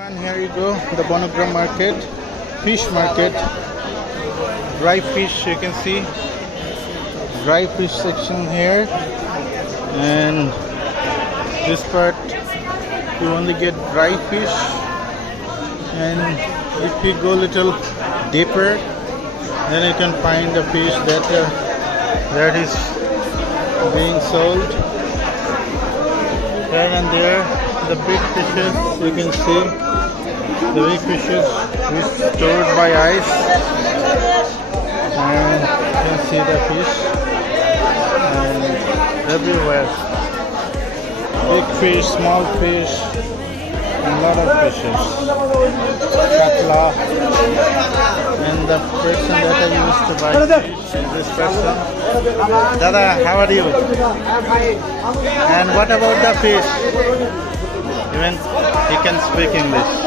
And here you go, the Bonagram market, fish market, dry fish. You can see dry fish section here, and this part you only get dry fish. And if you go little deeper, then you can find the fish that is being sold. Here and there, the big fishes, you can see the big fishes is stored by ice, and you can see the fish and everywhere, big fish, small fish, and a lot of fishes, katla. And the person that I used to buy fish is this person. Dada, how are you? And what about the fish? Even he can speak English.